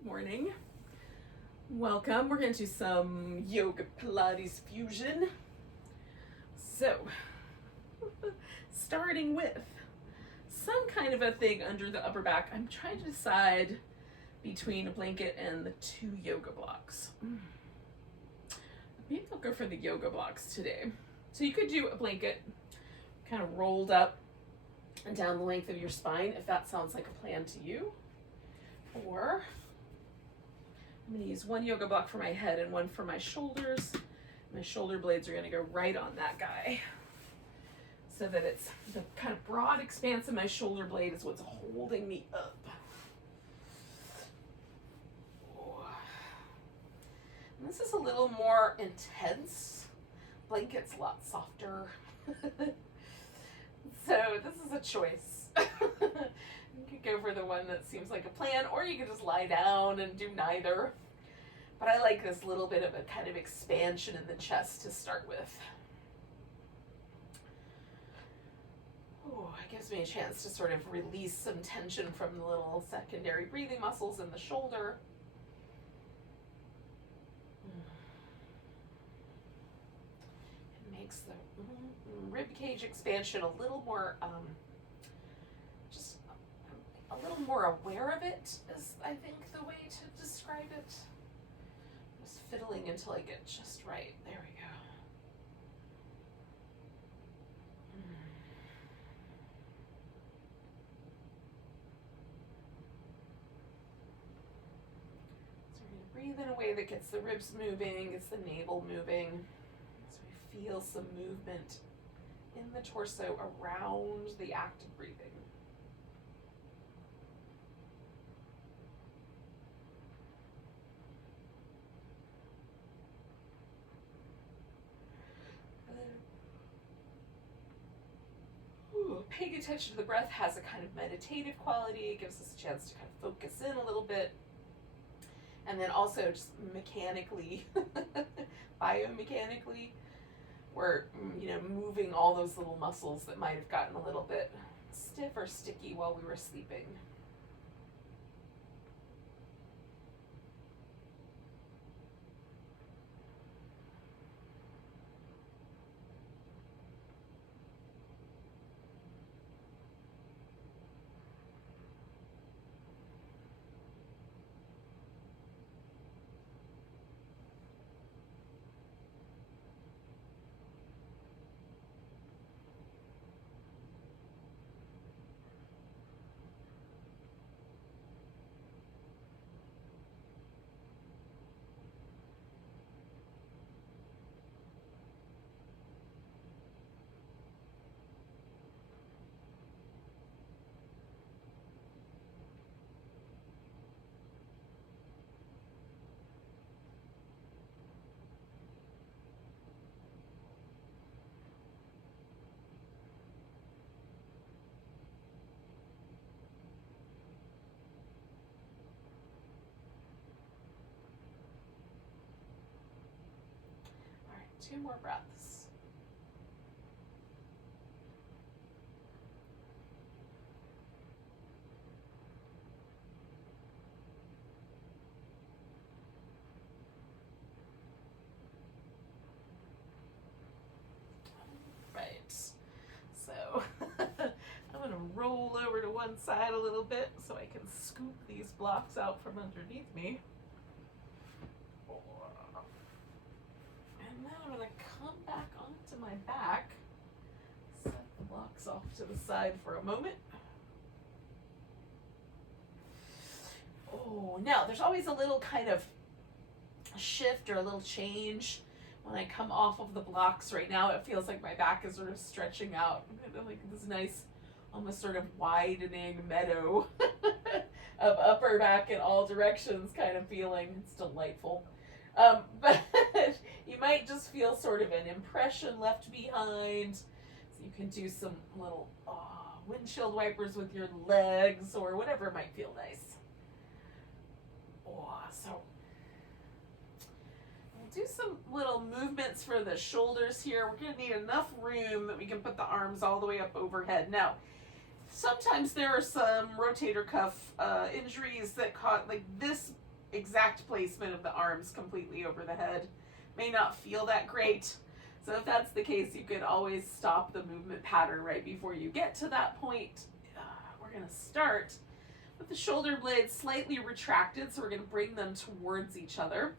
Good morning. Welcome. We're going to do some yoga Pilates fusion. So, starting with some kind of a thing under the upper back. I'm trying to decide between a blanket and the two yoga blocks. Maybe I'll go for the yoga blocks today. So you could do a blanket kind of rolled up and down the length of your spine if that sounds like a plan to you. Or I'm going to use one yoga block for my head and one for my shoulders. My shoulder blades are going to go right on that guy, so that it's the kind of broad expanse of my shoulder blade is what's holding me up. And this is a little more intense. Blanket's a lot softer. So this is a choice. You could go for the one that seems like a plan, or you could just lie down and do neither. But I like this little bit of a kind of expansion in the chest to start with. Ooh, it gives me a chance to sort of release some tension from the little secondary breathing muscles in the shoulder. It makes the rib cage expansion a little more, just a little more aware of it is, I think, the way to describe it. Just fiddling until I get just right. There we go. So we're going to breathe in a way that gets the ribs moving, gets the navel moving. So we feel some movement in the torso around the act of breathing. Paying attention to the breath has a kind of meditative quality. It gives us a chance to kind of focus in a little bit. And then also just mechanically, biomechanically, we're, moving all those little muscles that might have gotten a little bit stiff or sticky while we were sleeping. Two more breaths. Right. So I'm going to roll over to one side a little bit so I can scoop these blocks out from underneath me. And then I'm going to come back onto my back, set the blocks off to the side for a moment. Oh, now there's always a little kind of shift or a little change when I come off of the blocks. Right now it feels like my back is sort of stretching out, like this nice, almost sort of widening meadow of upper back in all directions kind of feeling. It's delightful. But you might just feel sort of an impression left behind. So you can do some little windshield wipers with your legs or whatever might feel nice. So we'll do some little movements for the shoulders here. We're going to need enough room that we can put the arms all the way up overhead. Now, sometimes there are some rotator cuff injuries that cause, like this exact placement of the arms completely over the head may not feel that great. So if that's the case, you could always stop the movement pattern right before you get to that point. We're going to start with the shoulder blades slightly retracted, so we're going to bring them towards each other.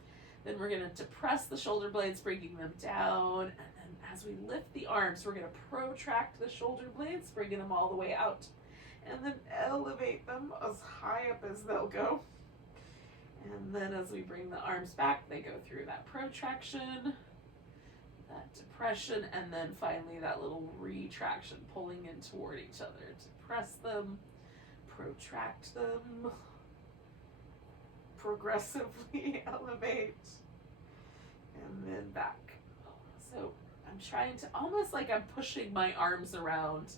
Then we're going to depress the shoulder blades, bringing them down. And then as we lift the arms, we're going to protract the shoulder blades, bringing them all the way out. And then elevate them as high up as they'll go. And then as we bring the arms back, they go through that protraction, that depression, and then finally that little retraction, pulling in toward each other. Depress them, protract them, progressively elevate, and then back. So I'm trying to, almost like I'm pushing my arms around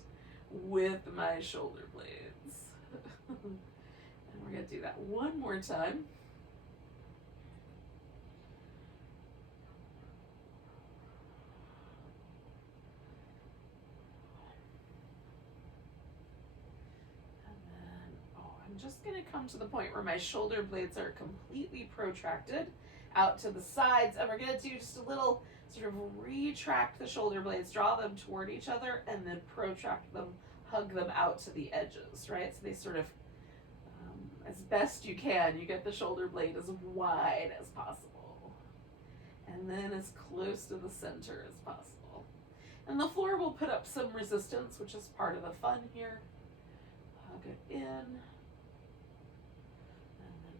with my shoulder blades. And we're going to do that one more time. I'm just going to come to the point where my shoulder blades are completely protracted out to the sides, and we're going to do just a little sort of retract the shoulder blades, draw them toward each other, and then protract them, hug them out to the edges, right? So they sort of, as best you can, you get the shoulder blade as wide as possible, and then as close to the center as possible. And the floor will put up some resistance, which is part of the fun here. Hug it in,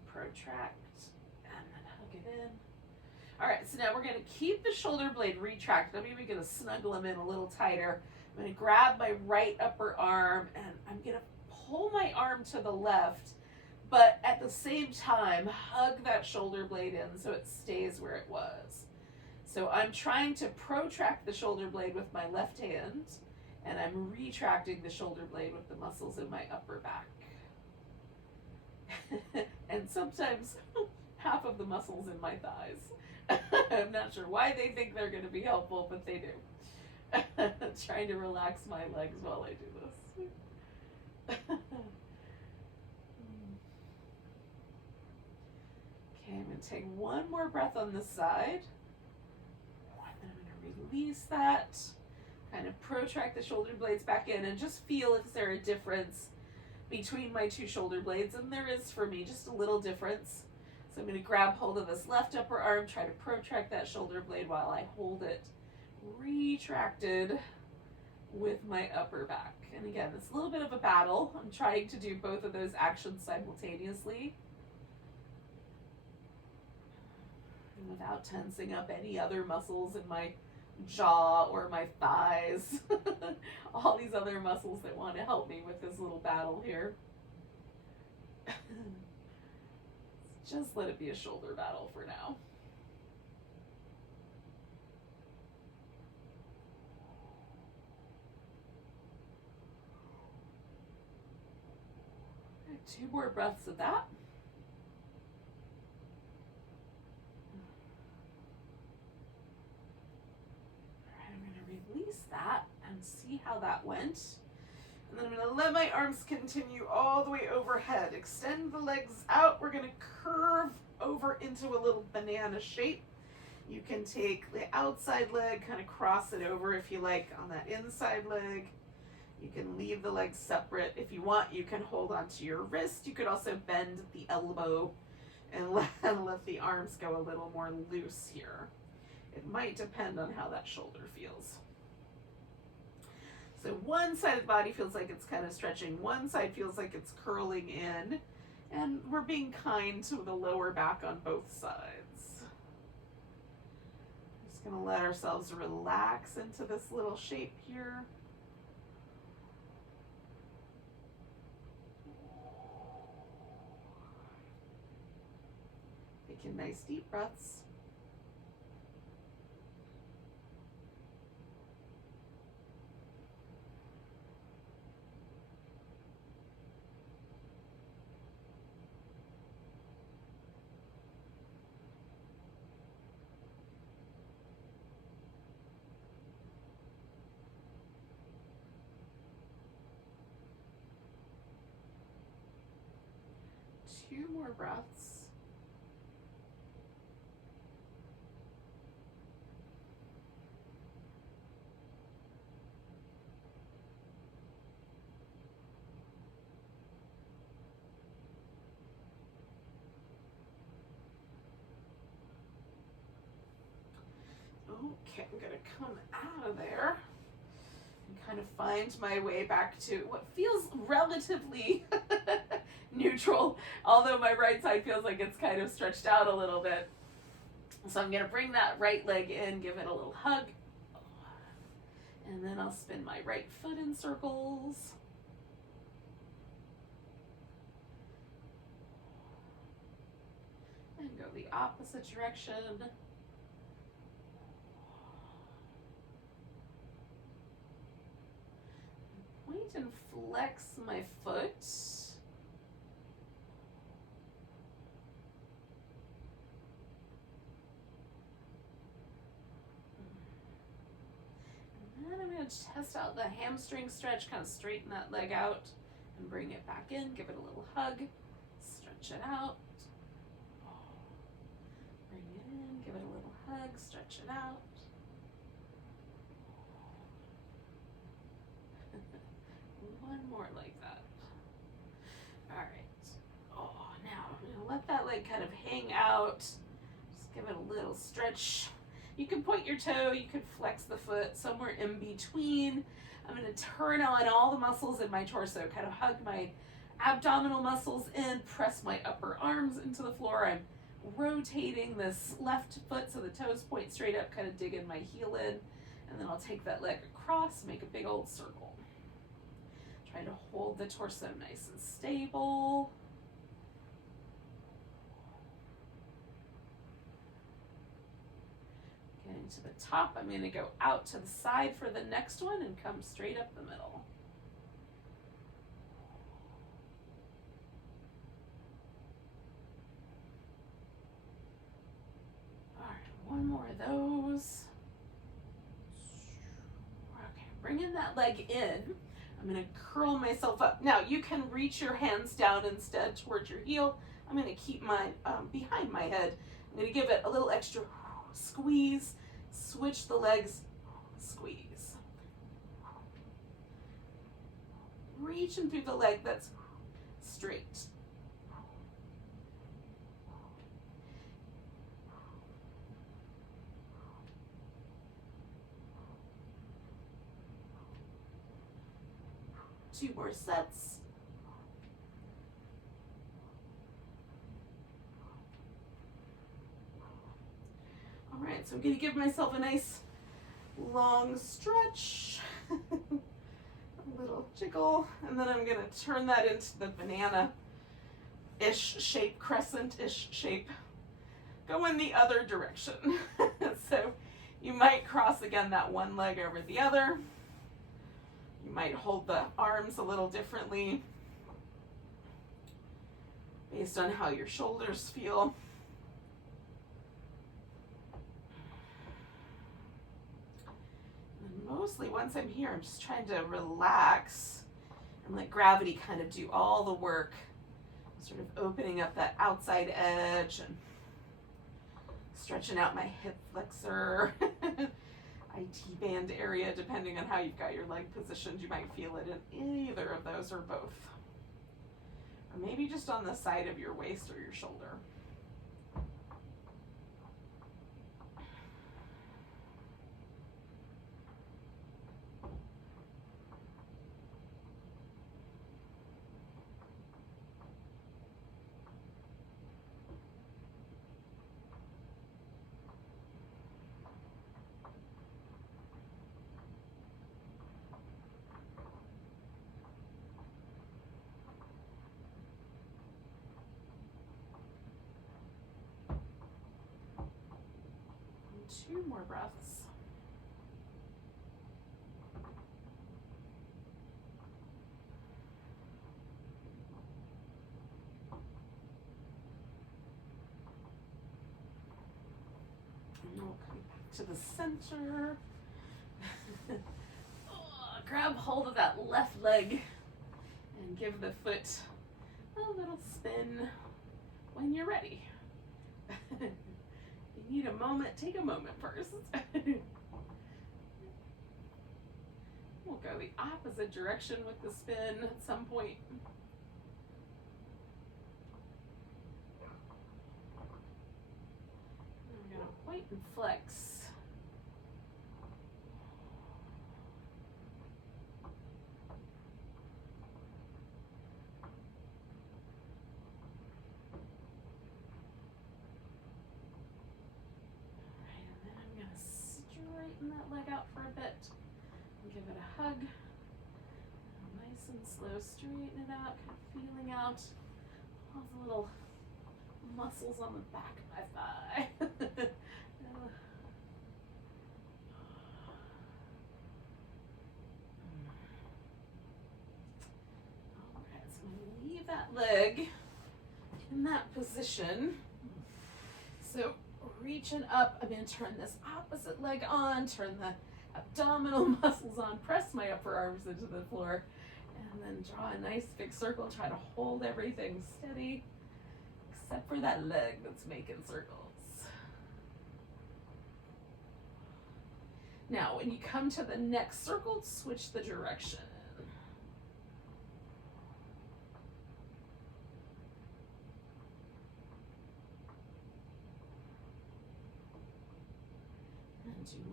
protract, and then hug it in. All right, so now we're going to keep the shoulder blade retracted. I'm even going to snuggle them in a little tighter. I'm going to grab my right upper arm, and I'm going to pull my arm to the left, but at the same time, hug that shoulder blade in so it stays where it was. So I'm trying to protract the shoulder blade with my left hand, and I'm retracting the shoulder blade with the muscles in my upper back. And sometimes half of the muscles in my thighs. I'm not sure why they think they're going to be helpful, but they do. Trying to relax my legs while I do this. Okay, I'm going to take one more breath on this side. And then I'm going to release that. Kind of protract the shoulder blades back in and just feel if there's a difference between my two shoulder blades, and there is for me just a little difference. So I'm going to grab hold of this left upper arm, try to protract that shoulder blade while I hold it retracted with my upper back. And again, it's a little bit of a battle. I'm trying to do both of those actions simultaneously and without tensing up any other muscles in my jaw or my thighs. All these other muscles that want to help me with this little battle here. Just let it be a shoulder battle for now. Right, 2 more breaths of that. Release that and see how that went. And then I'm going to let my arms continue all the way overhead. Extend the legs out. We're going to curve over into a little banana shape. You can take the outside leg, kind of cross it over if you like on that inside leg. You can leave the legs separate. If you want, you can hold onto your wrist. You could also bend the elbow and let the arms go a little more loose here. It might depend on how that shoulder feels. So one side of the body feels like it's kind of stretching. One side feels like it's curling in. And we're being kind to the lower back on both sides. Just going to let ourselves relax into this little shape here. Taking nice deep breaths. Two more breaths. Okay, I'm gonna come out of there and kind of find my way back to what feels relatively neutral, although my right side feels like it's kind of stretched out a little bit. So I'm gonna bring that right leg in, give it a little hug, and then I'll spin my right foot in circles. And go the opposite direction. Point and flex my foot. And then I'm going to test out the hamstring stretch, kind of straighten that leg out and bring it back in, give it a little hug, stretch it out. Bring it in, give it a little hug, stretch it out. One more like that. All right. Oh, now I'm going to let that leg kind of hang out. Just give it a little stretch. You can point your toe, you can flex the foot somewhere in between. I'm going to turn on all the muscles in my torso, kind of hug my abdominal muscles in, press my upper arms into the floor. I'm rotating this left foot so the toes point straight up, kind of digging my heel in, and then I'll take that leg across, make a big old circle. Try to hold the torso nice and stable. Getting to the top, I'm going to go out to the side for the next one and come straight up the middle. All right, one more of those. Okay, bringing that leg in. I'm going to curl myself up. Now, you can reach your hands down instead towards your heel. I'm going to keep mine behind my head. I'm going to give it a little extra squeeze, switch the legs, squeeze. Reaching through the leg that's straight. Two more sets. All right, so I'm going to give myself a nice long stretch, a little jiggle, and then I'm going to turn that into the banana-ish shape, crescent-ish shape. Go in the other direction. So you might cross again that one leg over the other. You might hold the arms a little differently based on how your shoulders feel. And mostly once I'm here, I'm just trying to relax and let gravity kind of do all the work, sort of opening up that outside edge and stretching out my hip flexor. IT band area, depending on how you've got your leg positioned, you might feel it in either of those or both. Or maybe just on the side of your waist or your shoulder. Two more breaths. And we'll come back to the center. Grab hold of that left leg and give the foot a little spin when you're ready. You need a moment, take a moment first. We'll go the opposite direction with the spin at some point. I'm going to point and flex. straighten that leg out for a bit. Give it a hug. Nice and slow, straighten it out, kind of feeling out all the little muscles on the back of my thigh. Alright, so I'm going to leave that leg in that position. So reaching up, I'm going to turn this opposite leg on, turn the abdominal muscles on, press my upper arms into the floor, and then draw a nice big circle. Try to hold everything steady, except for that leg that's making circles. Now, when you come to the next circle, switch the direction.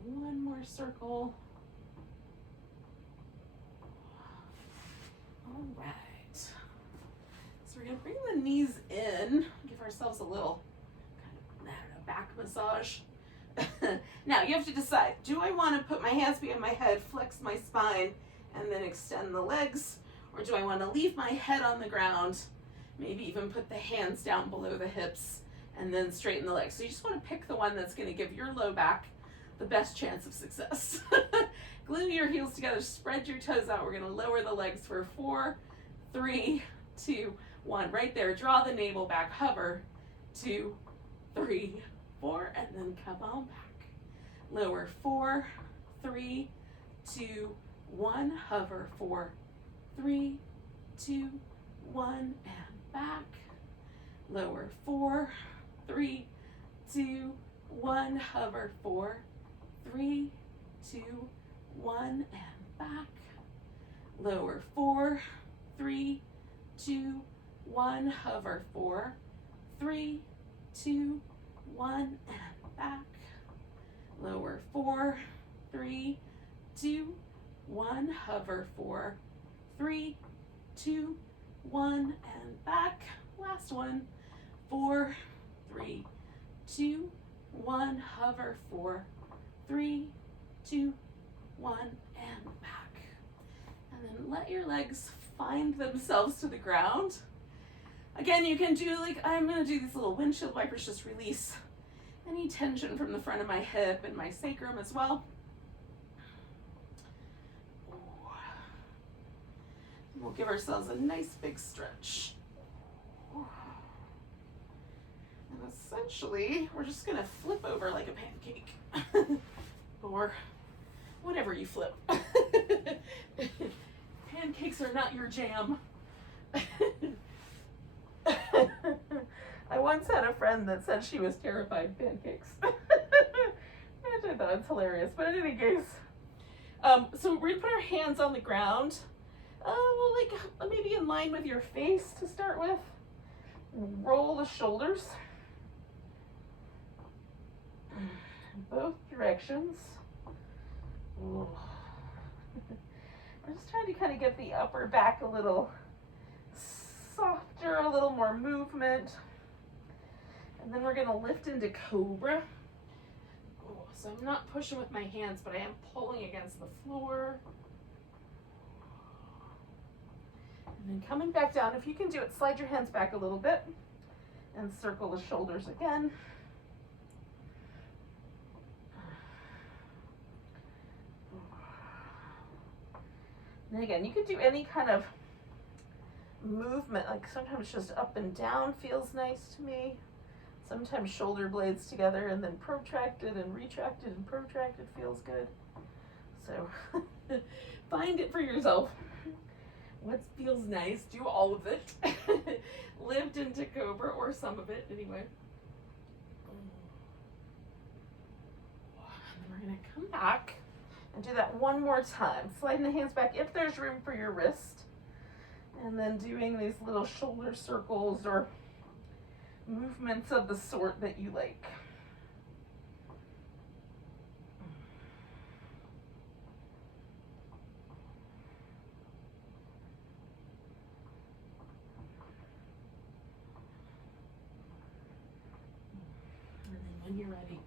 Do one more circle. All right. So we're going to bring the knees in, give ourselves a little kind of, I don't know, back massage. Now you have to decide, do I want to put my hands behind my head, flex my spine, and then extend the legs? Or do I want to leave my head on the ground, maybe even put the hands down below the hips, and then straighten the legs? So you just want to pick the one that's going to give your low back the best chance of success. Glue your heels together, spread your toes out. We're going to lower the legs for 4, 3, 2, 1. Right there, draw the navel back, hover, 2, 3, 4, and then come on back. Lower, 4, 3, 2, 1, hover, 4, 3, 2, 1, and back. Lower, 4, 3, 2, 1, hover, 4, 3, 2, 1, and back. Lower, 4, 3, 2, 1, hover, 4, 3, 2, 1, and back. Lower, 4, 3, 2, 1, hover, 4, 3, 2, 1, and back. Last one, 4, 3, 2, 1, hover, 4, 3, 2, 1, and back. And then let your legs find themselves to the ground. Again, you can do like, I'm going to do these little windshield wipers, just release any tension from the front of my hip and my sacrum as well. And we'll give ourselves a nice big stretch. And essentially, we're just going to flip over like a pancake. Or whatever you flip. Pancakes are not your jam. I once had a friend that said she was terrified of pancakes. I thought it's hilarious. But in any case, so we're going to put our hands on the ground. Well, like maybe in line with your face to start with. Roll the shoulders. Both directions. We're just trying to kind of get the upper back a little softer, a little more movement. And then we're going to lift into Cobra. So I'm not pushing with my hands, but I am pulling against the floor. And then coming back down. If you can do it, slide your hands back a little bit and circle the shoulders again. And again, you could do any kind of movement, like sometimes just up and down feels nice to me. Sometimes shoulder blades together and then protracted and retracted and protracted feels good. So find it for yourself. What feels nice, do all of it. Lift into Cobra, or some of it anyway. And then we're going to come back and do that one more time. Sliding the hands back if there's room for your wrist. And then doing these little shoulder circles or movements of the sort that you like. And then when you're ready,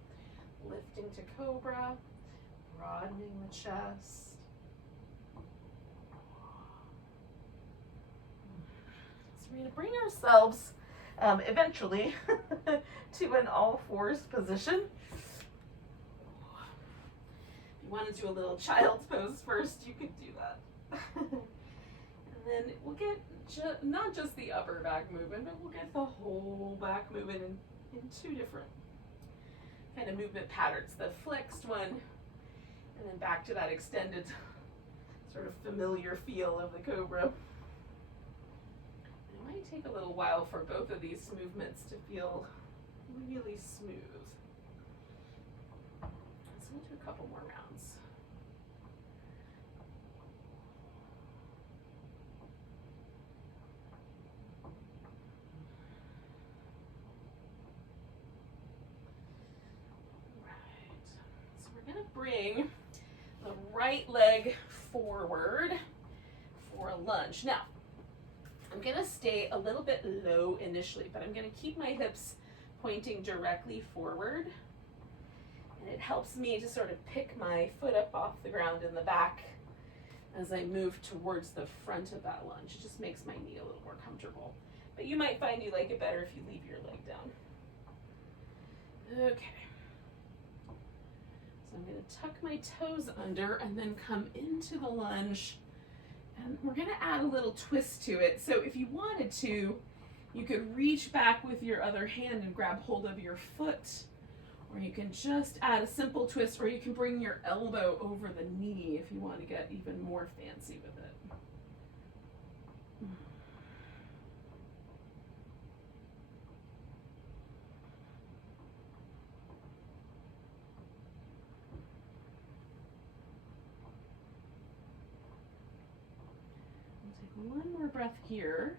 lifting to Cobra. Broadening the chest. So we're going to bring ourselves eventually to an all fours position. If you want to do a little child's pose first, you could do that. And then we'll get not just the upper back movement, but we'll get the whole back movement in two different kind of movement patterns. The flexed one, and then back to that extended, sort of familiar feel of the Cobra. It might take a little while for both of these movements to feel really smooth. So we'll do a couple more rounds. Bring the right leg forward for a lunge. Now, I'm going to stay a little bit low initially, but I'm going to keep my hips pointing directly forward. And it helps me to sort of pick my foot up off the ground in the back as I move towards the front of that lunge. It just makes my knee a little more comfortable. But you might find you like it better if you leave your leg down. Okay. I'm going to tuck my toes under and then come into the lunge, and we're going to add a little twist to it. So if you wanted to, you could reach back with your other hand and grab hold of your foot, or you can just add a simple twist, or you can bring your elbow over the knee if you want to get even more fancy with it. One more breath here,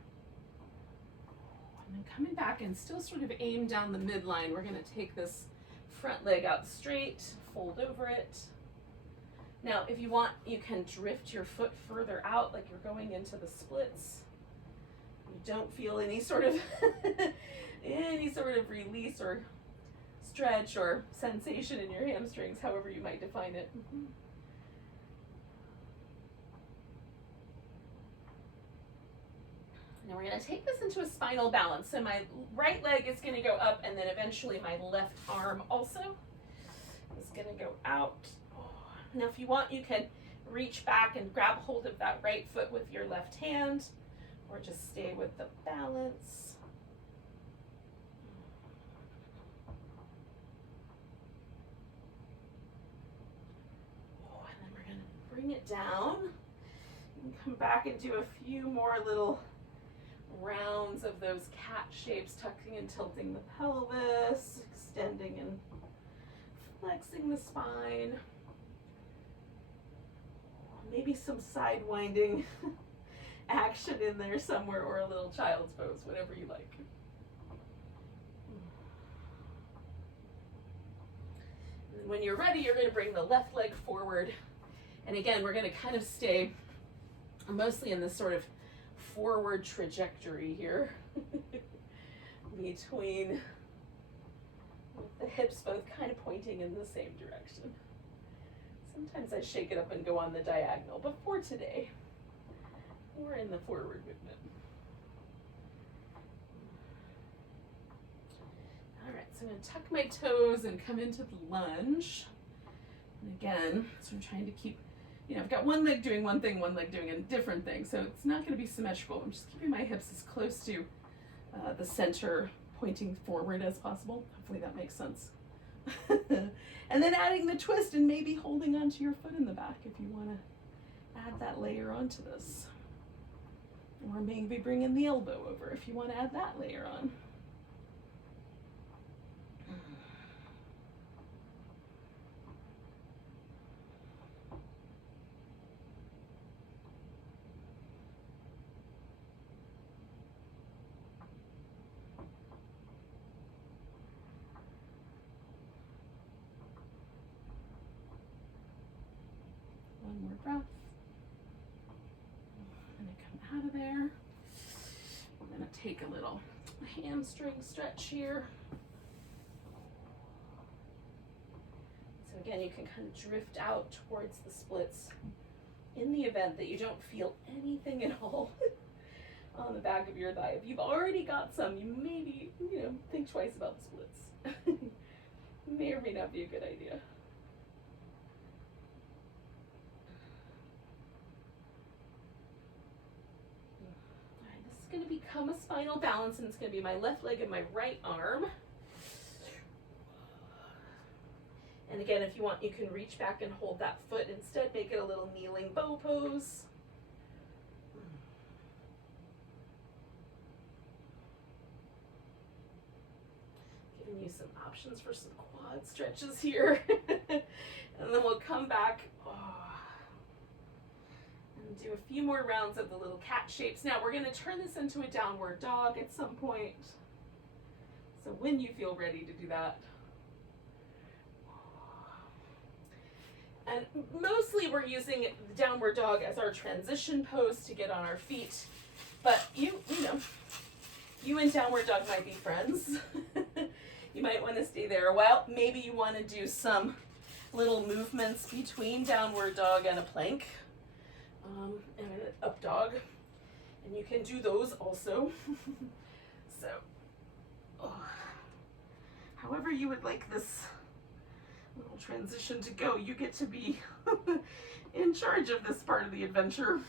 and then coming back and still sort of aim down the midline. We're going to take this front leg out straight, fold over it. Now, if you want, you can drift your foot further out like you're going into the splits. You don't feel any sort of release or stretch or sensation in your hamstrings, however you might define it. Now we're going to take this into a spinal balance. So my right leg is going to go up, and then eventually my left arm also is going to go out. Now if you want, you can reach back and grab hold of that right foot with your left hand, or just stay with the balance. And then we're going to bring it down and come back and do a few more little rounds of those cat shapes, tucking and tilting the pelvis, extending and flexing the spine. Maybe some side winding action in there somewhere, or a little child's pose, whatever you like. And when you're ready, you're going to bring the left leg forward. And again, we're going to kind of stay mostly in this sort of forward trajectory here between the hips both kind of pointing in the same direction. Sometimes I shake it up and go on the diagonal, but for today, we're in the forward movement. All right, so I'm going to tuck my toes and come into the lunge. And again, so I'm trying to keep, I've got one leg doing one thing, one leg doing a different thing, so it's not going to be symmetrical. I'm just keeping my hips as close to the center, pointing forward as possible. Hopefully that makes sense. And then adding the twist and maybe holding onto your foot in the back if you want to add that layer onto this. Or maybe bring in the elbow over if you want to add that layer on. One more breath. I'm going to come out of there. I'm going to take a little hamstring stretch here. So Again, you can kind of drift out towards the splits in the event that you don't feel anything at all on the back of your thigh. If you've already got some, you maybe, think twice about the splits. May or may not be a good idea. All right, this is going to become a spinal balance, and it's going to be my left leg and my right arm. And again, if you want, you can reach back and hold that foot instead. Make it a little kneeling bow pose. Giving you some options for some quad stretches here. And then we'll come back and do a few more rounds of the little cat shapes. Now we're going to turn this into a downward dog at some point. So when you feel ready to do that. And mostly we're using the downward dog as our transition pose to get on our feet. But you and downward dog might be friends. You might want to stay there a while. Maybe you want to do some little movements between downward dog and a plank. And an up dog. And you can do those also. So, however you would like this little transition to go, you get to be in charge of this part of the adventure.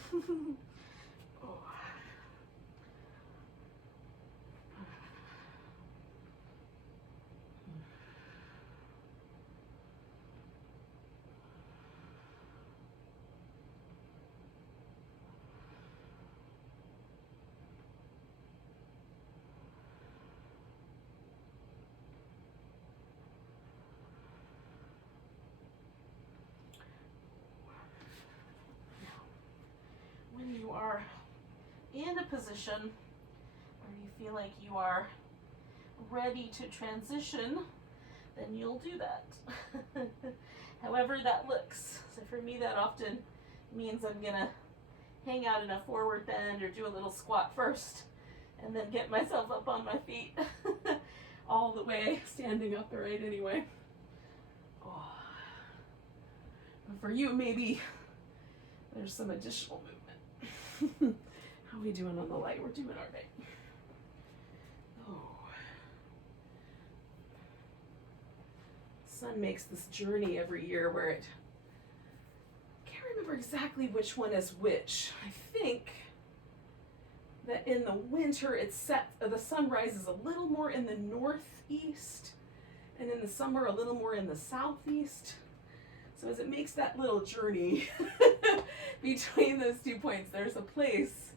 When you are in a position where you feel like you are ready to transition, then you'll do that. However that looks. So for me, that often means I'm gonna hang out in a forward bend or do a little squat first and then get myself up on my feet all the way, standing upright anyway. But for you, maybe there's some additional movement. How are we doing on the light? We're doing all right. Sun makes this journey every year where it, I can't remember exactly which one is which. I think that in the winter the sun rises a little more in the northeast, and in the summer a little more in the southeast. So as it makes that little journey between those 2 points, there's a place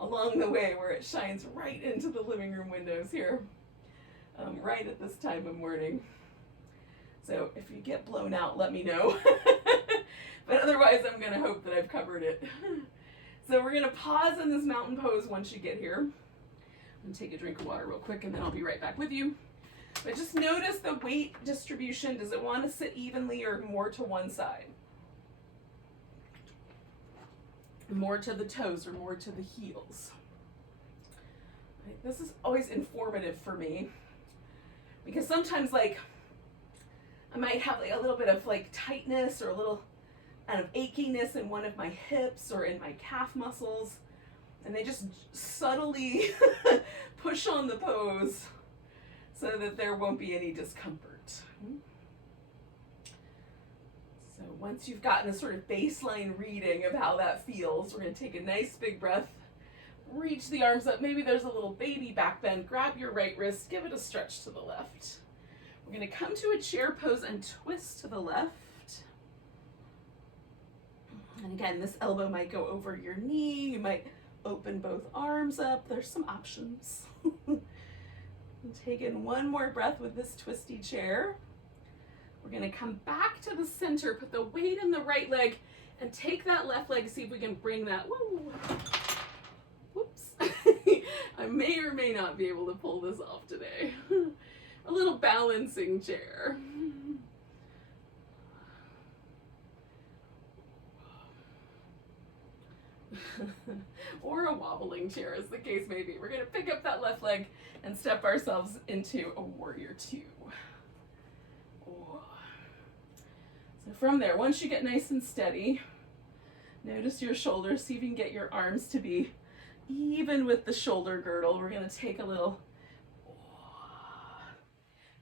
along the way where it shines right into the living room windows here, right at this time of morning. So if you get blown out, let me know. But otherwise, I'm going to hope that I've covered it. So we're going to pause in this mountain pose once you get here. I'm going to take a drink of water real quick, and then I'll be right back with you. But just notice the weight distribution. Does it want to sit evenly or more to one side? More to the toes or more to the heels? Right, this is always informative for me because sometimes I might have a little bit of tightness or a little kind of achiness in one of my hips or in my calf muscles, and they just subtly push on the pose so that there won't be any discomfort. So once you've gotten a sort of baseline reading of how that feels, we're going to take a nice big breath, reach the arms up. Maybe there's a little baby back bend. Grab your right wrist, give it a stretch to the left. We're going to come to a chair pose and twist to the left. And again, this elbow might go over your knee. You might open both arms up. There's some options. Take in one more breath with this twisty chair. We're going to come back to the center, put the weight in the right leg, and take that left leg, see if we can bring that. Woo. Whoops. I may or may not be able to pull this off today. A little balancing chair. Or a wobbling chair, as the case may be. We're going to pick up that left leg and step ourselves into a warrior two. From there, once you get nice and steady, notice your shoulders. See if you can get your arms to be even with the shoulder girdle. We're going to take a little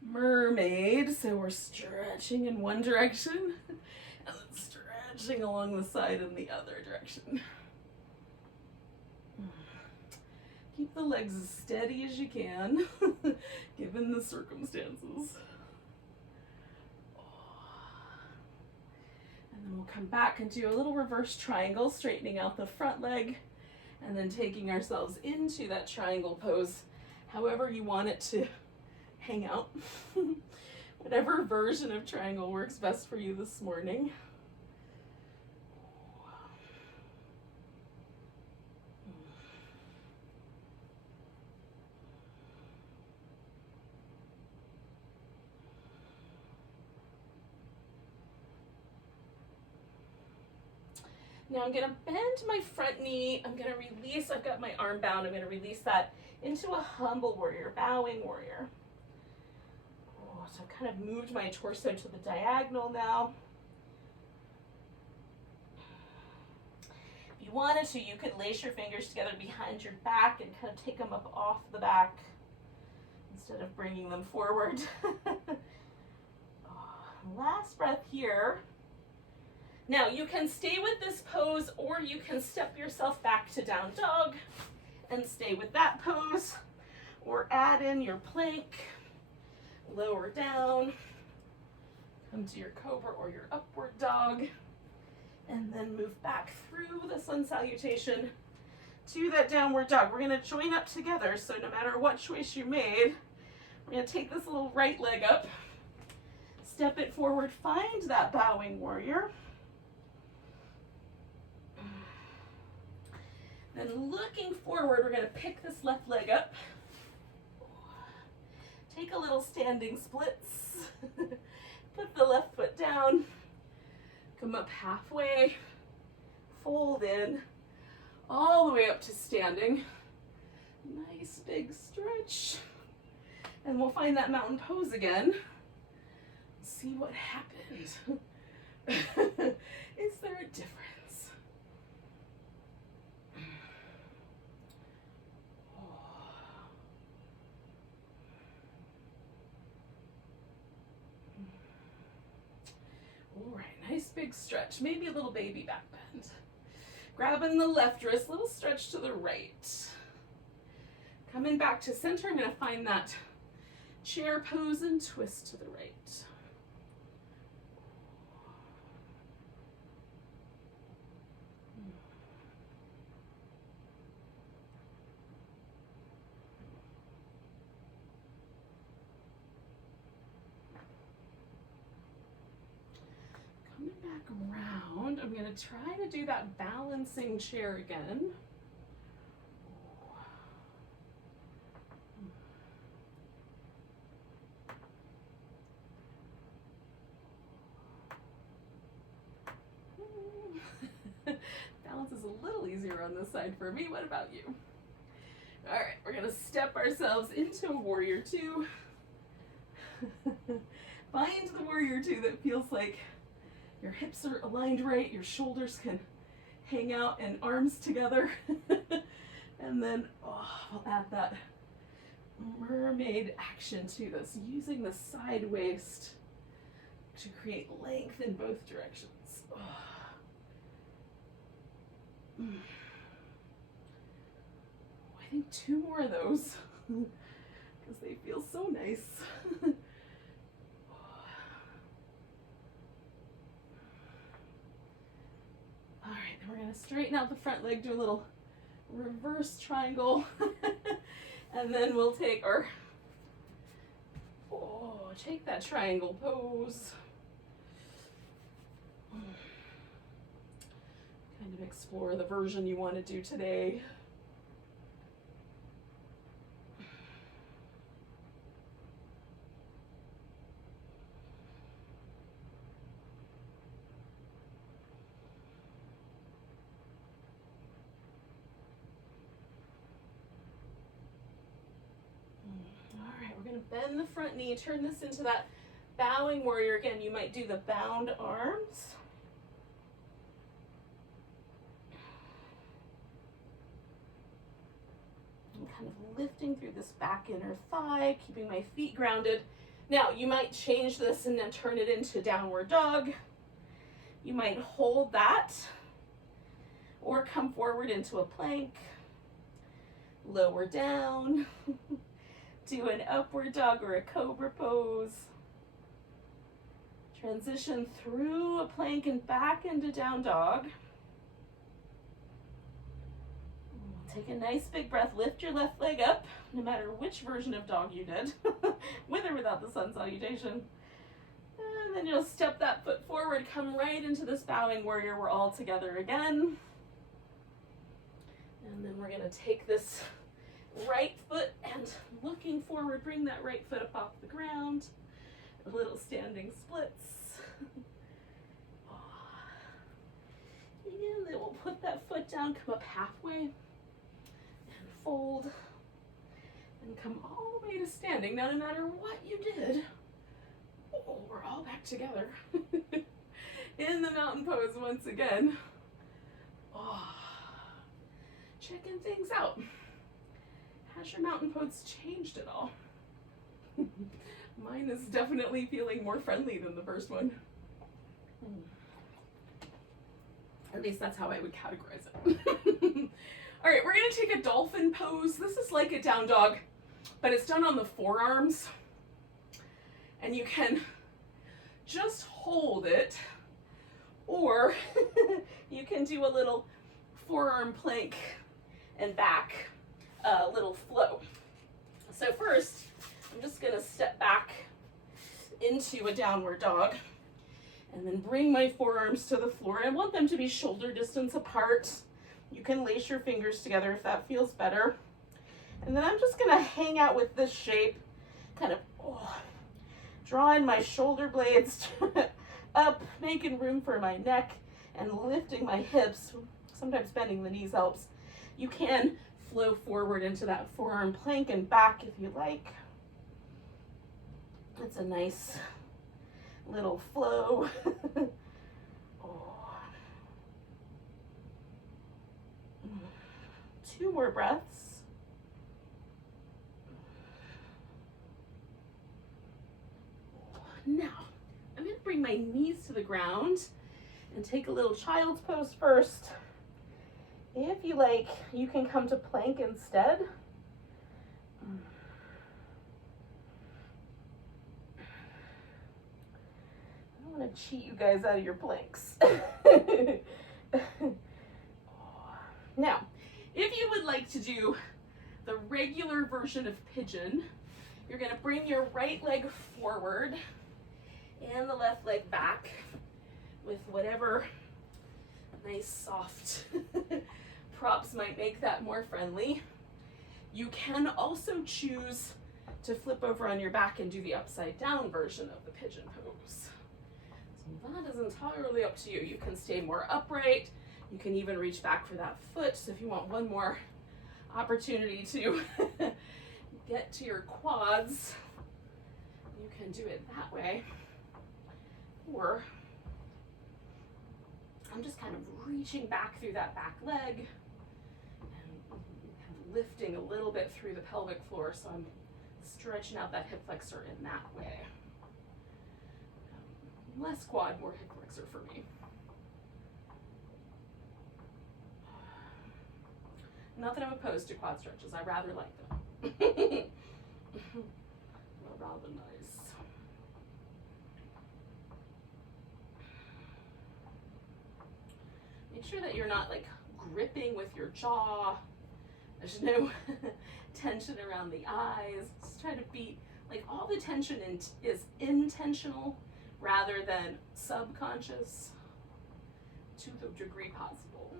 mermaid. So we're stretching in one direction and then stretching along the side in the other direction. Keep the legs as steady as you can, given the circumstances. And then we'll come back and do a little reverse triangle, straightening out the front leg, and then taking ourselves into that triangle pose, however you want it to hang out. Whatever version of triangle works best for you this morning. Now I'm going to bend my front knee. I'm going to release, I've got my arm bound. I'm going to release that into a humble warrior, bowing warrior. Oh, so I've kind of moved my torso to the diagonal now. If you wanted to, you could lace your fingers together behind your back and kind of take them up off the back instead of bringing them forward. Last breath here. Now you can stay with this pose, or you can step yourself back to down dog and stay with that pose, or add in your plank, lower down, come to your Cobra or your upward dog, and then move back through the sun salutation to that downward dog. We're going to join up together, so no matter what choice you made, we're going to take this little right leg up, step it forward, find that bowing warrior. Then looking forward, we're going to pick this left leg up. Take a little standing splits. Put the left foot down. Come up halfway. Fold in. All the way up to standing. Nice big stretch. And we'll find that mountain pose again. See what happens. Is there a difference? Nice big stretch, maybe a little baby back bend. Grabbing the left wrist, little stretch to the right. Coming back to center, I'm going to find that chair pose and twist to the right. Around. I'm going to try to do that balancing chair again. Balance is a little easier on this side for me. What about you? All right, we're going to step ourselves into a warrior two. Find the warrior two that feels like your hips are aligned right, your shoulders can hang out and arms together. And then we'll add that mermaid action to this, using the side waist to create length in both directions. I think two more of those because they feel so nice. All right, then we're going to straighten out the front leg, do a little reverse triangle, and then we'll take our, take that triangle pose. Kind of explore the version you want to do today. Bend the front knee, turn this into that bowing warrior, again, you might do the bound arms. And kind of lifting through this back inner thigh, keeping my feet grounded. Now, you might change this and then turn it into downward dog. You might hold that or come forward into a plank, lower down, do an upward dog or a cobra pose. Transition through a plank and back into down dog. Take a nice big breath, lift your left leg up, no matter which version of dog you did, with or without the sun salutation. And then you'll step that foot forward, come right into this bowing warrior. We're all together again. And then we're gonna take this right foot and looking forward, bring that right foot up off the ground. A little standing splits. And then we'll put that foot down, come up halfway, and fold, and come all the way to standing. Now, no matter what you did, we're all back together in the mountain pose once again. Checking things out. Has your mountain pose changed at all? Mine is definitely feeling more friendly than the first one. At least that's how I would categorize it. All right, we're gonna take a dolphin pose. This is like a down dog, but it's done on the forearms. And you can just hold it, or you can do a little forearm plank and back, a little flow. So first, I'm just gonna step back into a downward dog and then bring my forearms to the floor. I want them to be shoulder distance apart. You can lace your fingers together if that feels better. And then I'm just gonna hang out with this shape, kind of drawing my shoulder blades up, making room for my neck, and lifting my hips. Sometimes bending the knees helps. You can flow forward into that forearm plank and back if you like. It's a nice little flow. Two more breaths. Now, I'm going to bring my knees to the ground and take a little child's pose first. If you like, you can come to plank instead. I don't want to cheat you guys out of your planks. Now, if you would like to do the regular version of pigeon, you're going to bring your right leg forward and the left leg back with whatever nice soft props might make that more friendly. You can also choose to flip over on your back and do the upside down version of the pigeon pose. So that is entirely up to you. You can stay more upright. You can even reach back for that foot. So if you want one more opportunity to get to your quads, you can do it that way. Or I'm just kind of reaching back through that back leg and lifting a little bit through the pelvic floor, so I'm stretching out that hip flexor in that way. Less quad, more hip flexor for me. Not that I'm opposed to quad stretches, I rather like them. They're rather nice. Make sure that you're not like gripping with your jaw. There's no tension around the eyes. Just try to be like all the tension is intentional rather than subconscious to the degree possible.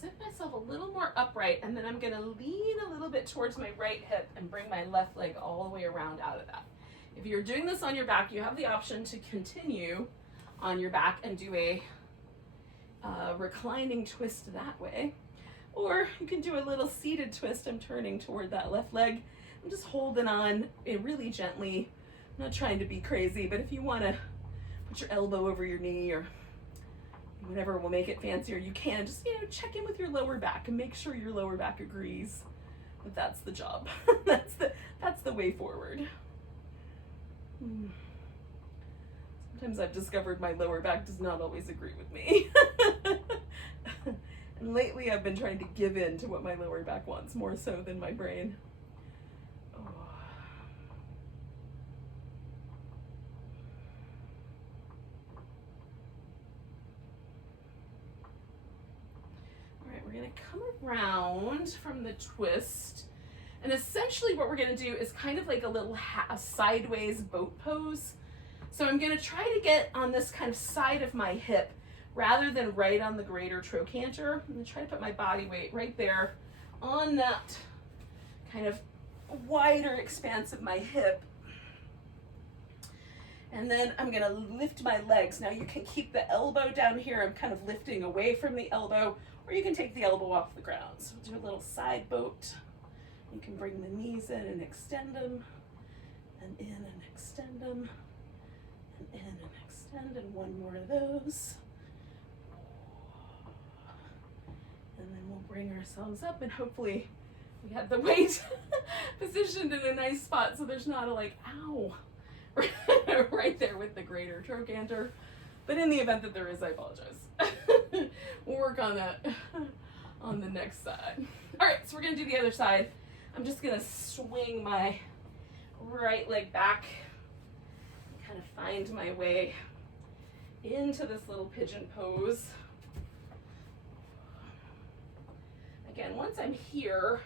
Sit myself a little more upright, and then I'm going to lean a little bit towards my right hip and bring my left leg all the way around out of that. If you're doing this on your back, you have the option to continue on your back and do a reclining twist that way. Or you can do a little seated twist. I'm turning toward that left leg. I'm just holding on really gently. I'm not trying to be crazy, but if you want to put your elbow over your knee or whatever will make it fancier, you can. Just, check in with your lower back and make sure your lower back agrees that that's the job. That's the way forward. Sometimes I've discovered my lower back does not always agree with me. And lately I've been trying to give in to what my lower back wants more so than my brain. Oh. All right, we're gonna come around from the twist. And essentially what we're gonna do is kind of like a little sideways boat pose. So I'm gonna try to get on this kind of side of my hip rather than right on the greater trochanter. I'm gonna try to put my body weight right there on that kind of wider expanse of my hip. And then I'm gonna lift my legs. Now you can keep the elbow down here. I'm kind of lifting away from the elbow, or you can take the elbow off the ground. So do a little side boat. You can bring the knees in and extend them, and in and extend them, and in and extend, and one more of those. And then we'll bring ourselves up, and hopefully we have the weight positioned in a nice spot so there's not a ow, right there with the greater trochanter. But in the event that there is, I apologize. We'll work on that on the next side. All right, so we're gonna do the other side. I'm just gonna swing my right leg back, kind of find my way into this little pigeon pose. Again, once I'm here,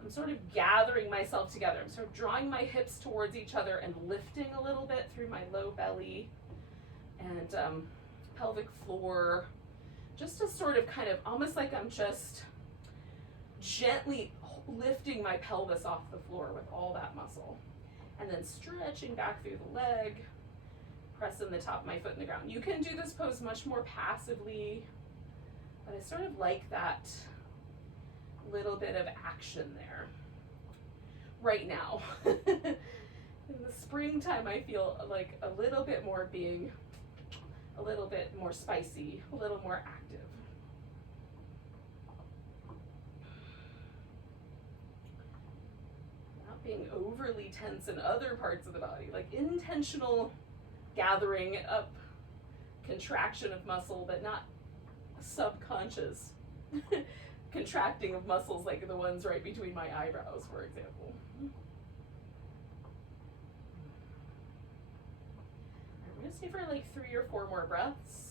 I'm sort of gathering myself together. I'm sort of drawing my hips towards each other and lifting a little bit through my low belly and pelvic floor, just to sort of kind of almost like I'm just gently lifting my pelvis off the floor with all that muscle, and then stretching back through the leg, pressing the top of my foot in the ground. You can do this pose much more passively, but I sort of like that little bit of action there right now. In the springtime, I feel like a little bit more being a little bit more spicy, a little more active. Not being overly tense in other parts of the body, like intentional gathering up, contraction of muscle, but not subconscious contracting of muscles like the ones right between my eyebrows, for example. We're gonna stay for like 3 or 4 more breaths.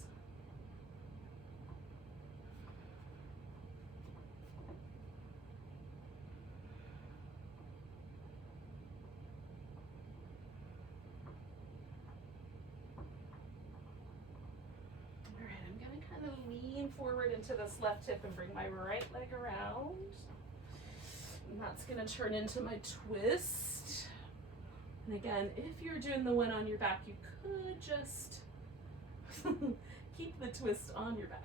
Lean forward into this left hip and bring my right leg around. And that's going to turn into my twist. And again, if you're doing the one on your back, you could just keep the twist on your back.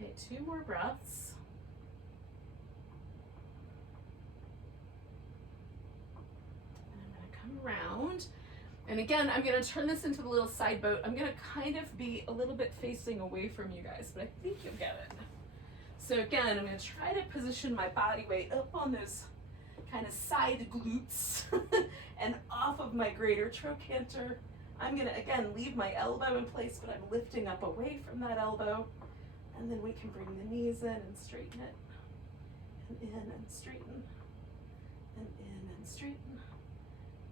Okay, 2 more breaths. And I'm going to come around. And again, I'm going to turn this into the little side boat. I'm going to kind of be a little bit facing away from you guys, but I think you'll get it. So again, I'm going to try to position my body weight up on those kind of side glutes and off of my greater trochanter. I'm going to, again, leave my elbow in place, but I'm lifting up away from that elbow. And then we can bring the knees in and straighten it, and in and straighten, and in and straighten,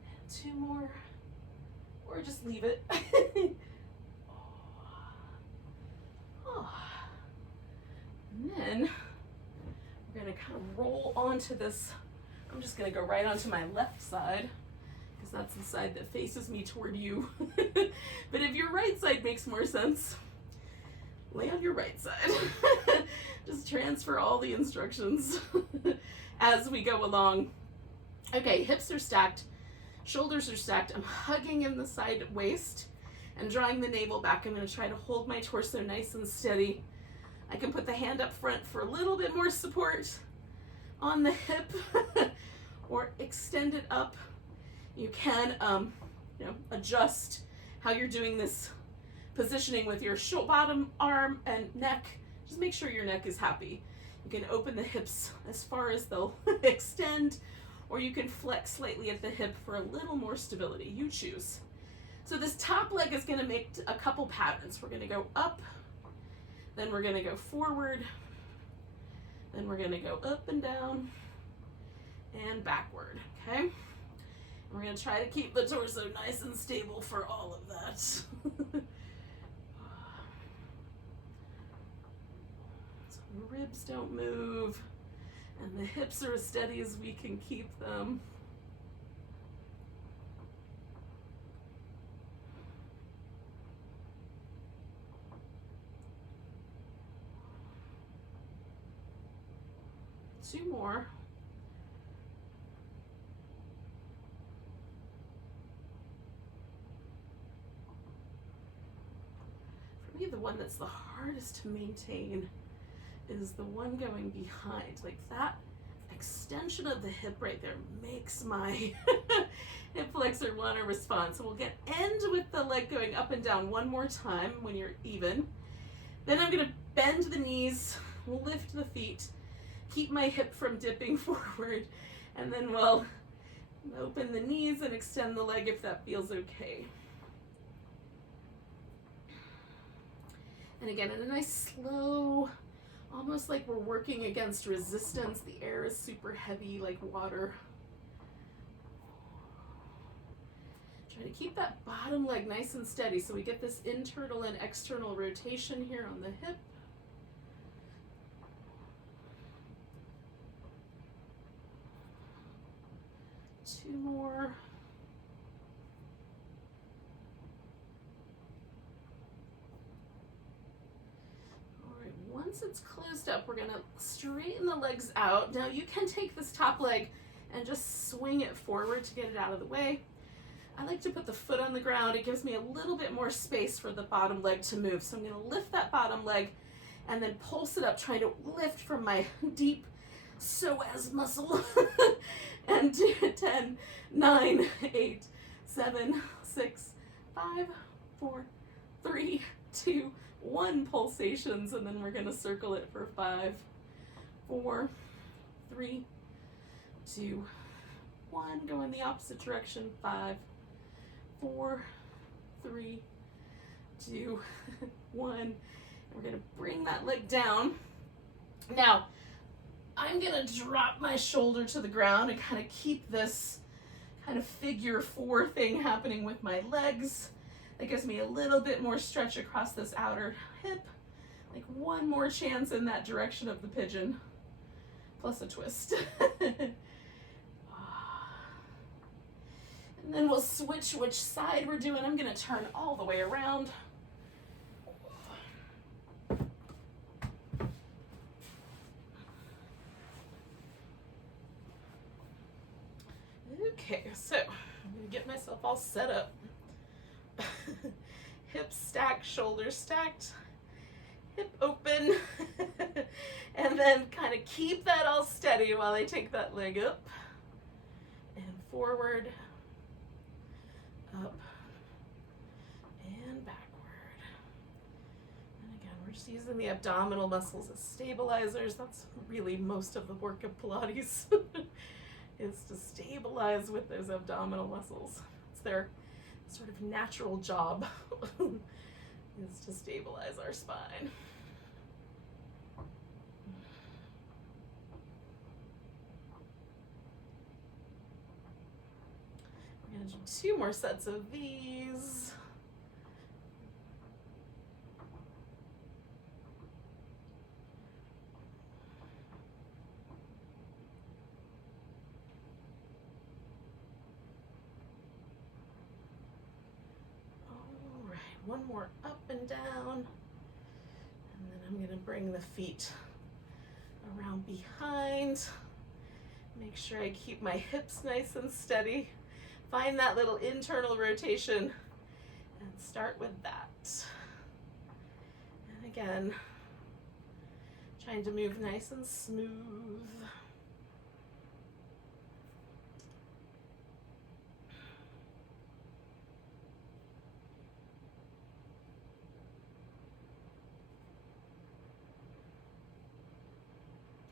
and 2 more, or just leave it. And then we're gonna kind of roll onto this. I'm just gonna go right onto my left side because that's the side that faces me toward you. But if your right side makes more sense, lay on your right side. Just transfer all the instructions as we go along. Okay, hips are stacked, shoulders are stacked. I'm hugging in the side waist and drawing the navel back. I'm going to try to hold my torso nice and steady. I can put the hand up front for a little bit more support on the hip or extend it up. You can adjust how you're doing this positioning with your bottom arm and neck. Just make sure your neck is happy. You can open the hips as far as they'll extend, or you can flex slightly at the hip for a little more stability. You choose. So this top leg is going to make a couple patterns. We're going to go up, then we're going to go forward, then we're going to go up and down and backward, okay? And we're going to try to keep the torso nice and stable for all of that. So the ribs don't move, and the hips are as steady as we can keep them. Two more. For me, the one that's the hardest to maintain is the one going behind. Like that extension of the hip right there makes my hip flexor want to respond. So we'll end with the leg going up and down one more time when you're even. Then I'm going to bend the knees, lift the feet, keep my hip from dipping forward, and then we'll open the knees and extend the leg if that feels okay. And again, in a nice slow, almost like we're working against resistance. The air is super heavy like water. Try to keep that bottom leg nice and steady so we get this internal and external rotation here on the hip. Two more. All right, once it's closed up, we're going to straighten the legs out. Now you can take this top leg and just swing it forward to get it out of the way. I like to put the foot on the ground. It gives me a little bit more space for the bottom leg to move. So I'm going to lift that bottom leg and then pulse it up, trying to lift from my deep psoas muscle. And 10, 9, 8, 7, 6, 5, 4, 3, 2, 1 pulsations, and then we're going to circle it for 5, 4, 3, 2, 1. Go in the opposite direction. 5, 4, 3, 2, 1. And we're going to bring that leg down. Now, I'm going to drop my shoulder to the ground and kind of keep this kind of figure 4 thing happening with my legs. That gives me a little bit more stretch across this outer hip. Like one more chance in that direction of the pigeon, plus a twist. And then we'll switch which side we're doing. I'm going to turn all the way around. Okay, so I'm going to get myself all set up. Hips stacked, shoulders stacked, hip open, and then kind of keep that all steady while I take that leg up and forward, up, and backward. And again, we're just using the abdominal muscles as stabilizers. That's really most of the work of Pilates. Is to stabilize with those abdominal muscles. It's their sort of natural job, is to stabilize our spine. We're going to do 2 more sets of these. more up and down. And then I'm going to bring the feet around behind. Make sure I keep my hips nice and steady. Find that little internal rotation and start with that. And again, trying to move nice and smooth.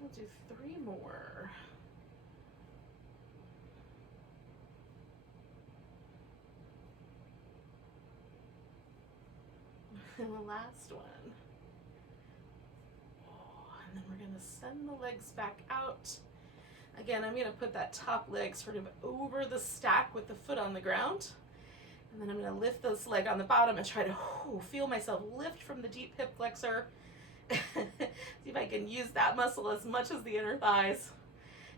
We'll do 3 more. And the last one. And then we're going to send the legs back out. Again, I'm going to put that top leg sort of over the stack with the foot on the ground. And then I'm going to lift this leg on the bottom and try to feel myself lift from the deep hip flexor. See if I can use that muscle as much as the inner thighs.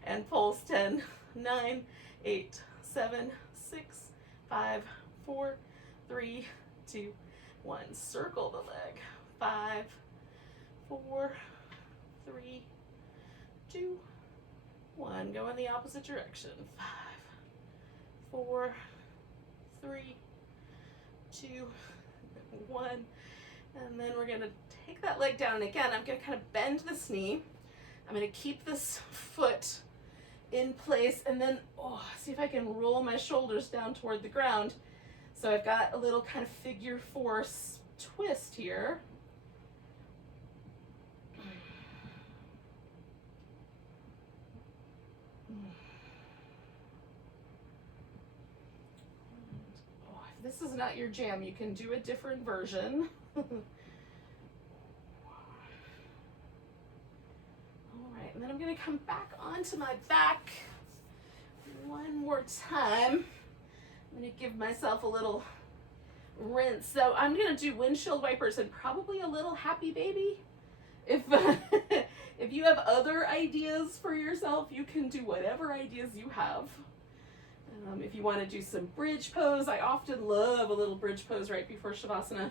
And pulse 10, 9, 8, 7, 6, 5, 4, 3, 2, 1. Circle the leg. 5, 4, 3, 2, 1. Go in the opposite direction. 5, 4, 3, 2, 1. And then we're going to take that leg down. And again, I'm going to kind of bend this knee. I'm going to keep this foot in place and then see if I can roll my shoulders down toward the ground. So I've got a little kind of figure 4 twist here. If this is not your jam, you can do a different version. All right, and then I'm going to come back onto my back one more time. I'm going to give myself a little rinse. So I'm going to do windshield wipers and probably a little happy baby. If if you have other ideas for yourself, you can do whatever ideas you have. If you want to do some bridge pose, I often love a little bridge pose right before Shavasana.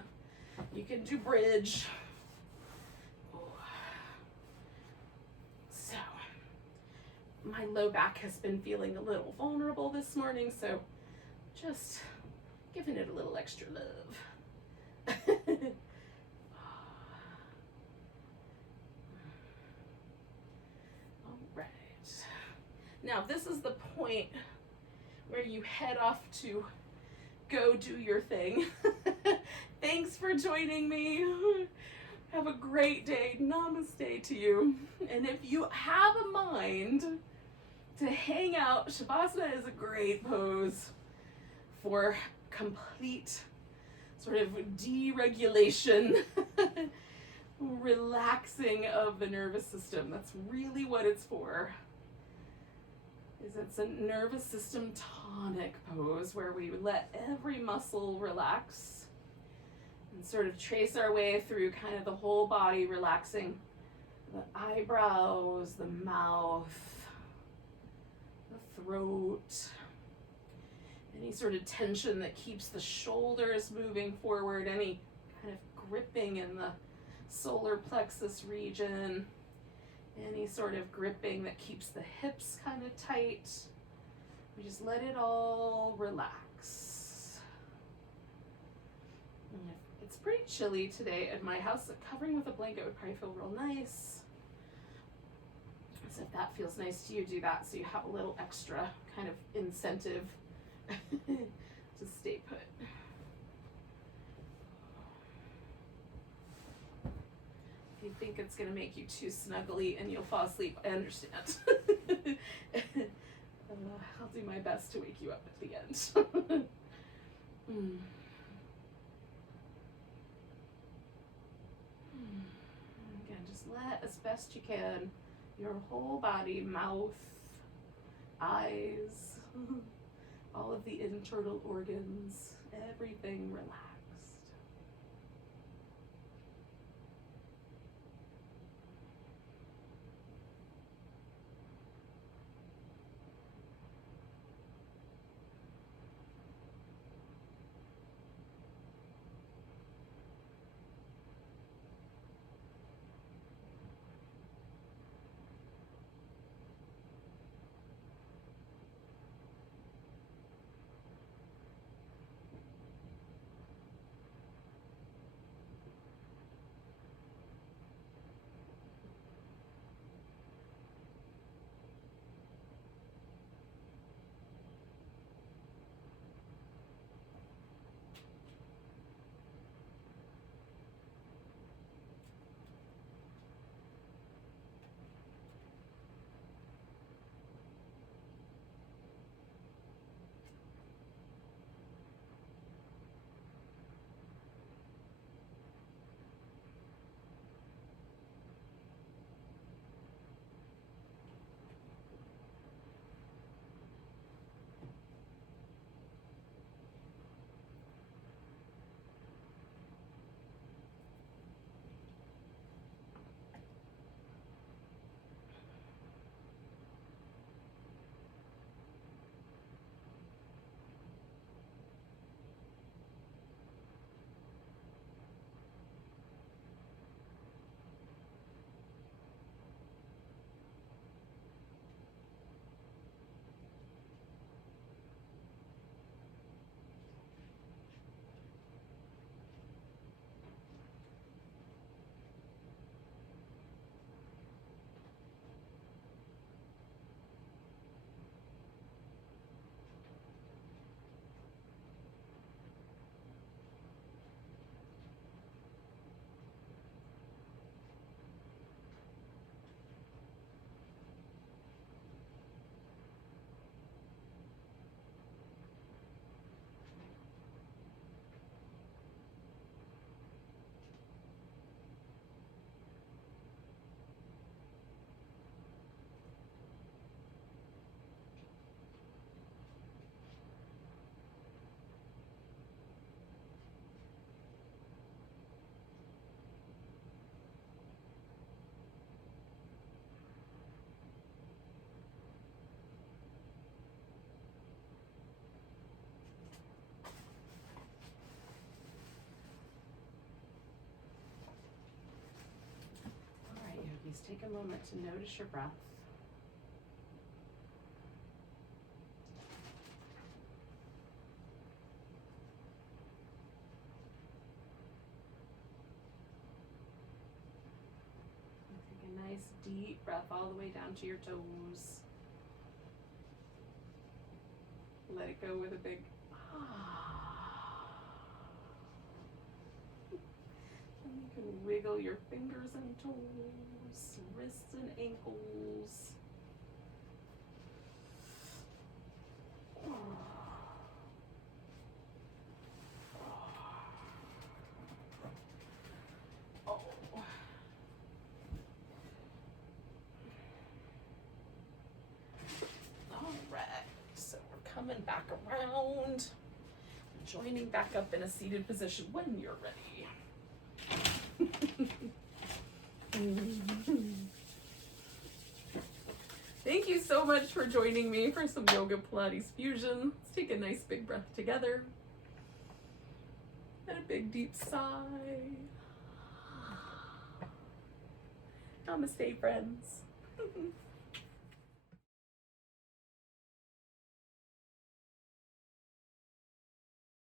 You can do bridge. So, my low back has been feeling a little vulnerable this morning, so just giving it a little extra love. All right. Now, this is the point where you head off to go do your thing. Thanks for joining me. Have a great day. Namaste to you. And if you have a mind to hang out, Shavasana is a great pose for complete sort of deregulation, relaxing of the nervous system. That's really what it's for. It's a nervous system tonic pose where we let every muscle relax and sort of trace our way through kind of the whole body, relaxing the eyebrows, the mouth, the throat, any sort of tension that keeps the shoulders moving forward, any kind of gripping in the solar plexus region, any sort of gripping that keeps the hips kind of tight. We just let it all relax. And it's pretty chilly today at my house. Covering with a blanket would probably feel real nice. So if that feels nice to you, do that so you have a little extra kind of incentive to stay put. You think it's going to make you too snuggly and you'll fall asleep, I understand. I'll do my best to wake you up at the end. Again, just let as best you can your whole body, mouth, eyes, all of the internal organs, everything relaxed. a moment to notice your breath. Take a nice deep breath all the way down to your toes. Let it go with a big and you can wiggle your fingers and toes, wrists and ankles. Coming back around, joining back up in a seated position when you're ready. Thank you so much for joining me for some yoga Pilates fusion. Let's take a nice big breath together. And a big deep sigh. Namaste, friends.